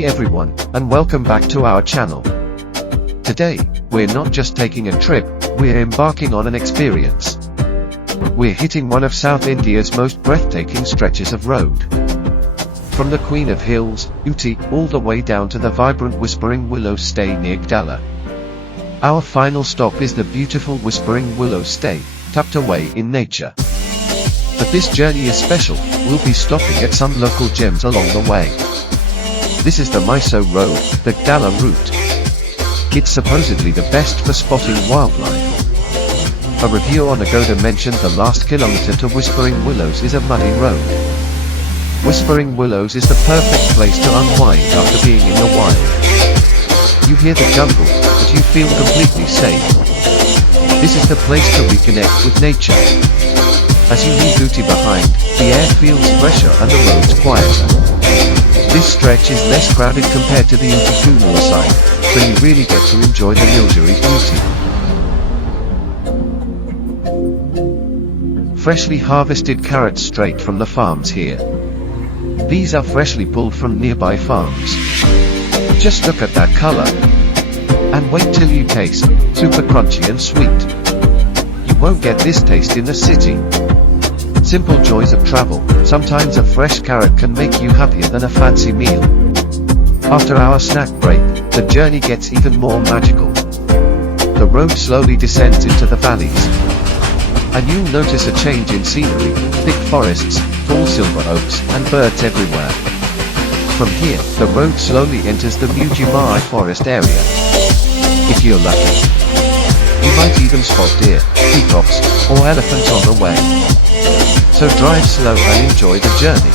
Hey everyone, and welcome back to our channel. Today, we're not just taking a trip, we're embarking on an experience. We're hitting one of South India's most breathtaking stretches of road. From the Queen of Hills, Ooty, all the way down to the vibrant Whispering Willows Stay near Gudalur. Our final stop is the beautiful Whispering Willows Stay, tucked away in nature. But this journey is special, we'll be stopping at some local gems along the way. This is the Mysore Road, the Gudalur route. It's supposedly the best for spotting wildlife. A review on Agoda mentioned the last kilometer to Whispering Willows is a muddy road. Whispering Willows is the perfect place to unwind after being in the wild. You hear the jungle, but you feel completely safe. This is the place to reconnect with nature. As you leave Ooty behind, the air feels fresher and the roads quieter. This stretch is less crowded compared to the Ooty-Gudalur side, so you really get to enjoy the Nilgiris beauty. Freshly harvested carrots straight from the farms here. These are freshly pulled from nearby farms. Just look at that color. And wait till you taste, super crunchy and sweet. You won't get this taste in the city. Simple joys of travel, sometimes a fresh carrot can make you happier than a fancy meal. After our snack break, the journey gets even more magical. The road slowly descends into the valleys. And you'll notice a change in scenery, thick forests, tall silver oaks, and birds everywhere. From here, the road slowly enters the Mudumalai forest area. If you're lucky, you might even spot deer, peacocks, or elephants on the way. So drive slow and enjoy the journey.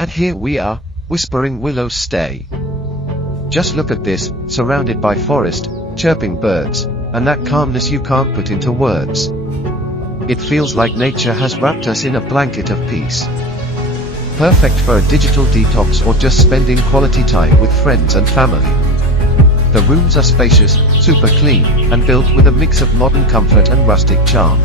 And here we are, Whispering Willows Stay. Just look at this, surrounded by forest, chirping birds, and that calmness you can't put into words. It feels like nature has wrapped us in a blanket of peace. Perfect for a digital detox or just spending quality time with friends and family. The rooms are spacious, super clean, and built with a mix of modern comfort and rustic charm.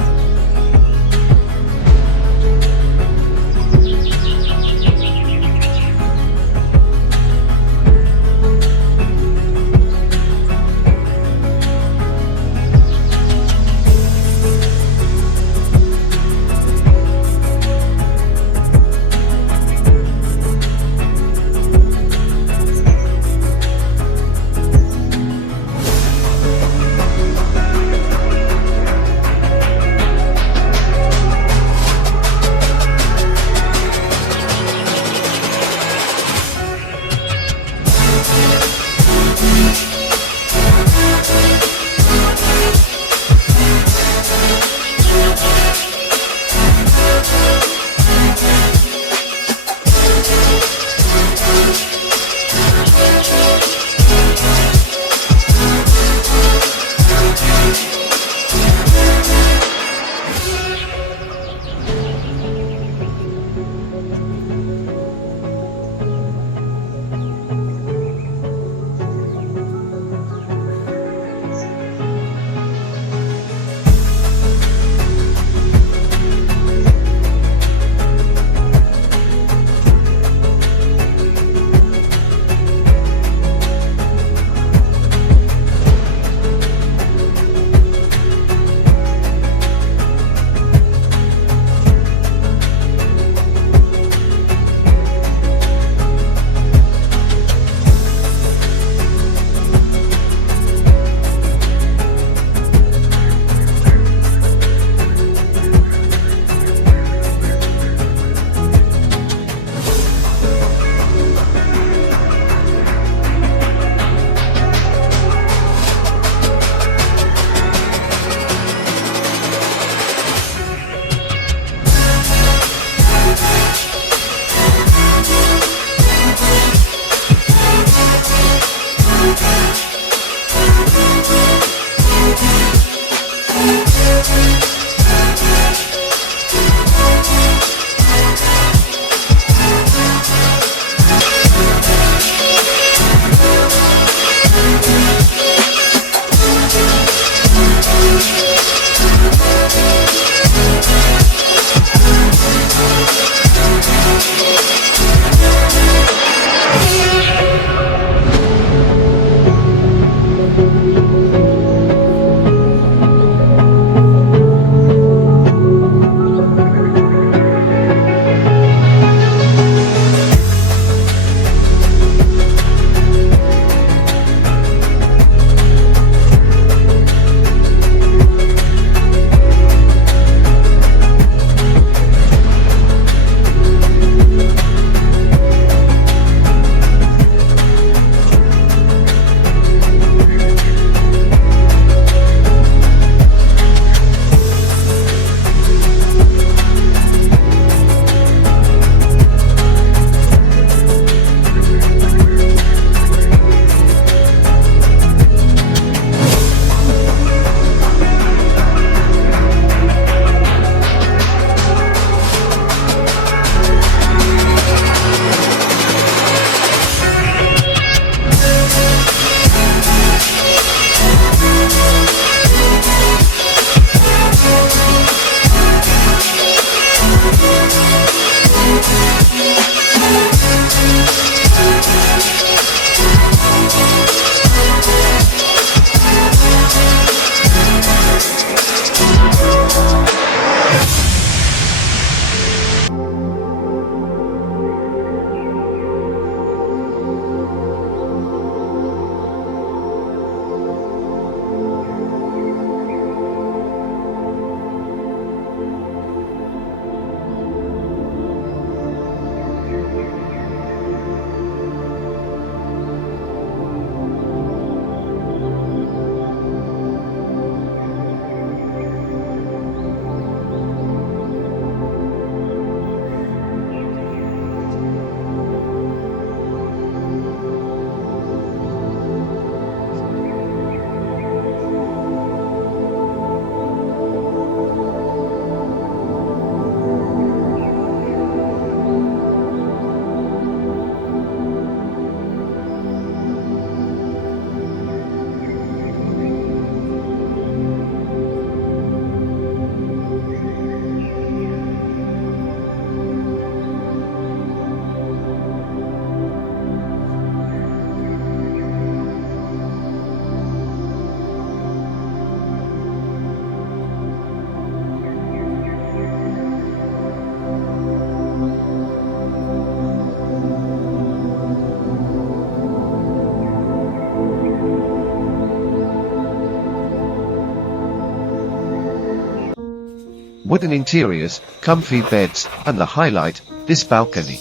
Wooden interiors, comfy beds, and the highlight, this balcony.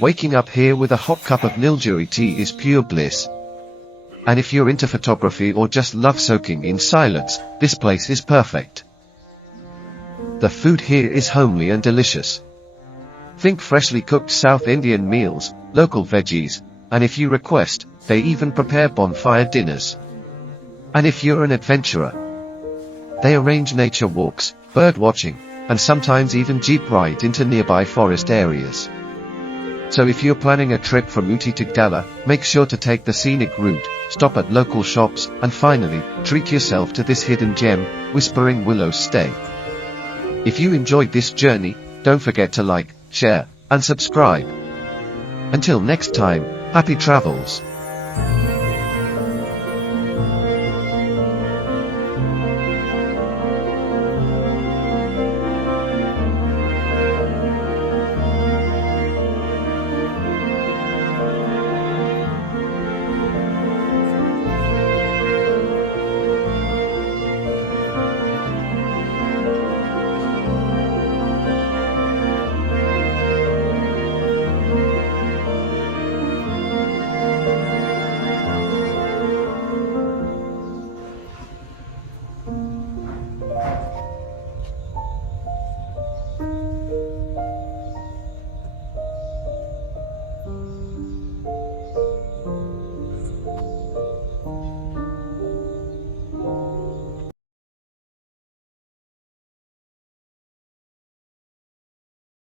Waking up here with a hot cup of Nilgiris tea is pure bliss. And if you're into photography or just love soaking in silence, this place is perfect. The food here is homely and delicious. Think freshly cooked South Indian meals, local veggies, and if you request, they even prepare bonfire dinners. And if you're an adventurer, they arrange nature walks, bird watching, and sometimes even jeep ride into nearby forest areas. So if you're planning a trip from Ooty to Gudalur, make sure to take the scenic route, stop at local shops, and finally, treat yourself to this hidden gem, Whispering Willows Stay. If you enjoyed this journey, don't forget to like, share, and subscribe. Until next time, happy travels.